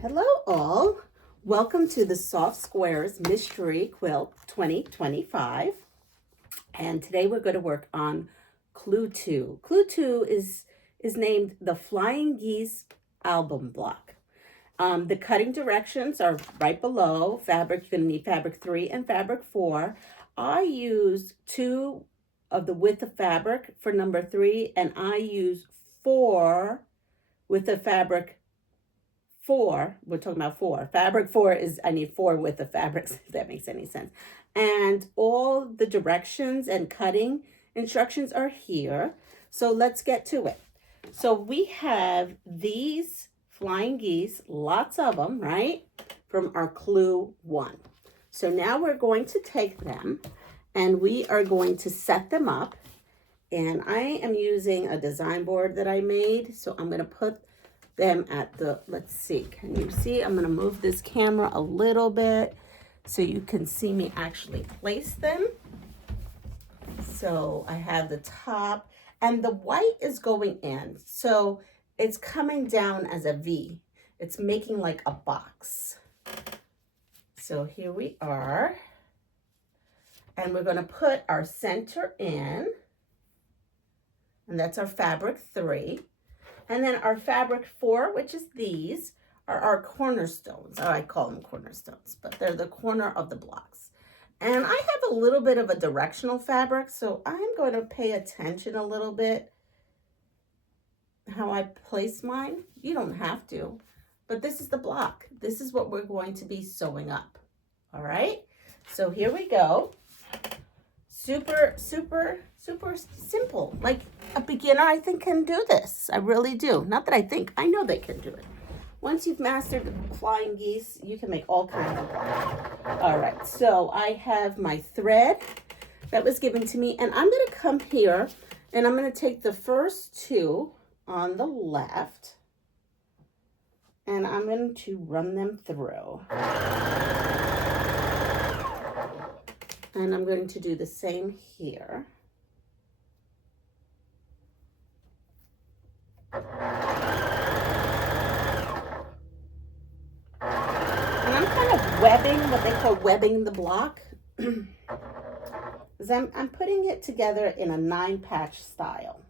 Hello all, welcome to the Soft Squares Mystery Quilt 2025, and today we're going to work on Clue 2. Clue 2 is named the Flying Geese album block. The cutting directions are right below. Fabric, you're going to need fabric 3 and fabric 4. I use 2 of the width of fabric for number 3, and I use 4 with the fabric 4. We're talking about 4. Fabric 4 is, I need 4 width of fabrics, if that makes any sense. And all the directions and cutting instructions are here. So let's get to it. So we have these flying geese, lots of them, right? From our Clue 1. So now we're going to take them and we are going to set them up. And I am using a design board that I made. So I'm going to put them at the, let's see, can you see? I'm going to move this camera a little bit so you can see me actually place them. So I have the top and the white is going in. So it's coming down as a V. It's making like a box. So here we are. And we're going to put our center in. And that's our fabric 3. And then our fabric 4, which is these, are our cornerstones. I call them cornerstones, but they're the corner of the blocks. And I have a little bit of a directional fabric, so I'm going to pay attention a little bit how I place mine. You don't have to, but this is the block. This is what we're going to be sewing up. All right, so here we go. Super simple. Like a beginner, I think, can do this. I really do. Not that I think, I know they can do it. Once you've mastered flying geese, you can make all kinds of blocks. All right, so I have my thread that was given to me, and I'm going to come here, and I'm going to take the first 2 on the left, and I'm going to run them through. And I'm going to do the same here. And I'm kind of webbing, what they call webbing the block. Because I'm putting it together in a 9-patch style.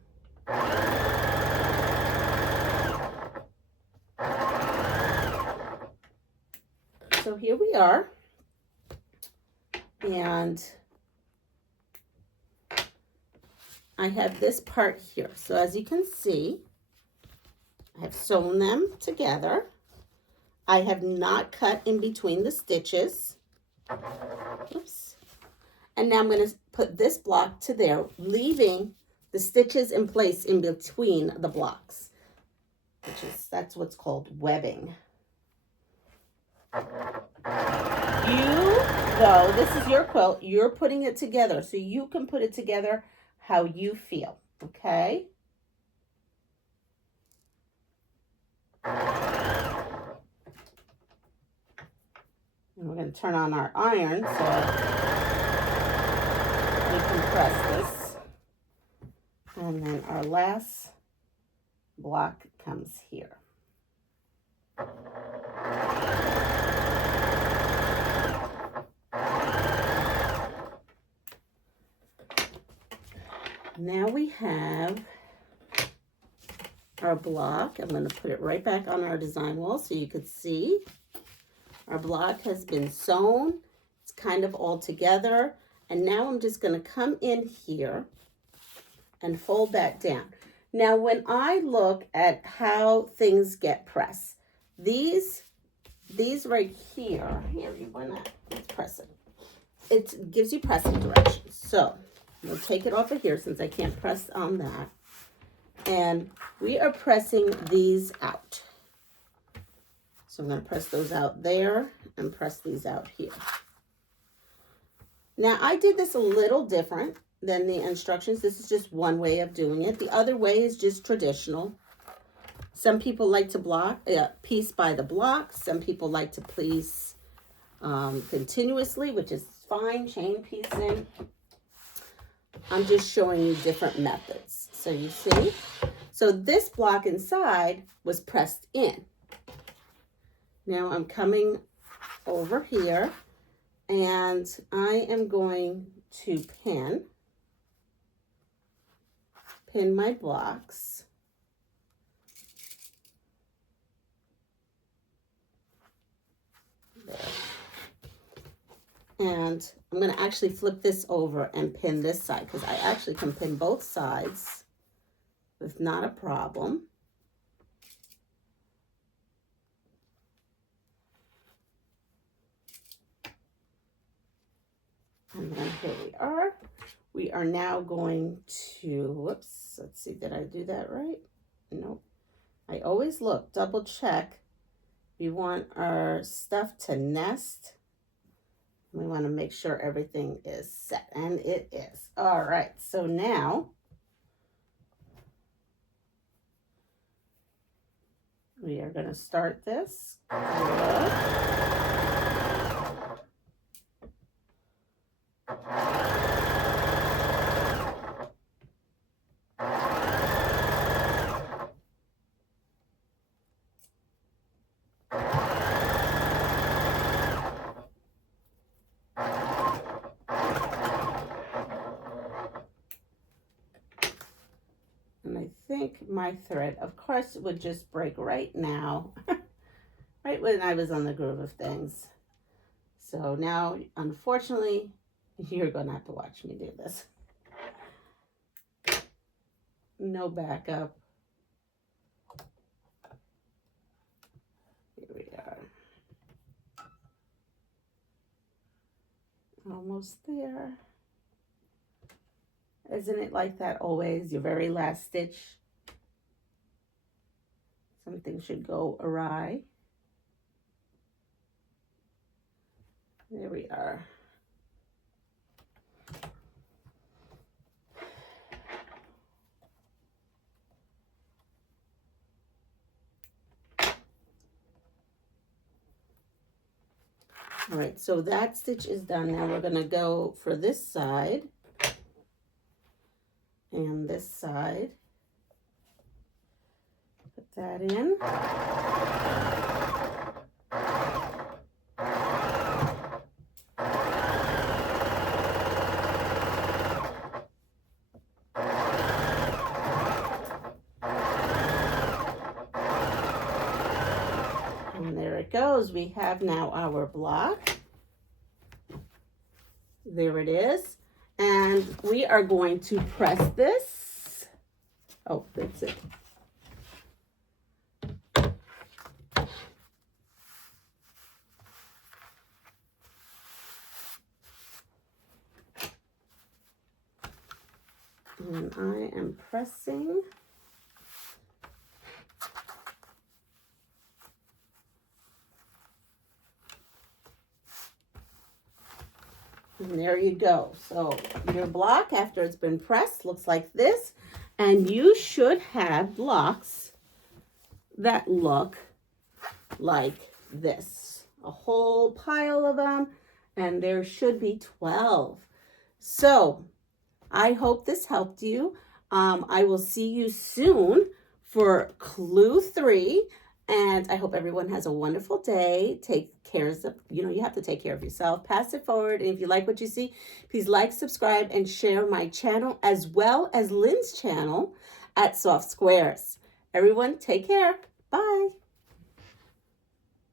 So here we are. And I have this part here. So as you can see, I have sewn them together. I have not cut in between the stitches. Oops. And now I'm going to put this block to there, leaving the stitches in place in between the blocks, that's what's called webbing. So this is your quilt. You're putting it together, so you can put it together how you feel, okay? And we're going to turn on our iron so we can press this. And then our last block comes here. Now we have our block. I'm going to put it right back on our design wall so you could see. Our block has been sewn. It's kind of all together. And now I'm just going to come in here and fold that down. Now when I look at how things get pressed, these right here, you want to, let's press it. It gives you pressing directions. So we'll take it off of here since I can't press on that. And we are pressing these out. So I'm going to press those out there and press these out here. Now I did this a little different than the instructions. This is just one way of doing it. The other way is just traditional. Some people like to piece by the block. Some people like to piece continuously, which is fine, chain piecing. I'm just showing you different methods. So you see, so this block inside was pressed in. Now I'm coming over here and I am going to pin my blocks. There. And I'm going to actually flip this over and pin this side because I actually can pin both sides with not a problem. And then here we are. We are now going to, whoops, let's see, did I do that right? Nope. I always look, double check. We want our stuff to nest. We want to make sure everything is set, and it is. All right, so now we are going to start this. And I think my thread, of course, would just break right now, right when I was on the groove of things. So now, unfortunately, you're going to have to watch me do this. No backup. Here we are. Almost there. Isn't it like that always? Your very last stitch, something should go awry. There we are. All right, so that stitch is done. Now we're going to go for this side and this side. Put that in. And there it goes. We have now our block. There it is. And we are going to press this. Oh, that's it. And I am pressing. And there you go. So your block, after it's been pressed, looks like this. And you should have blocks that look like this. A whole pile of them. And there should be 12. So I hope this helped you. I will see you soon for clue 3. And I hope everyone has a wonderful day. Take care of, you have to take care of yourself. Pass it forward. And if you like what you see, please like, subscribe, and share my channel as well as Lynne's channel at Soft Squares. Everyone, take care. Bye.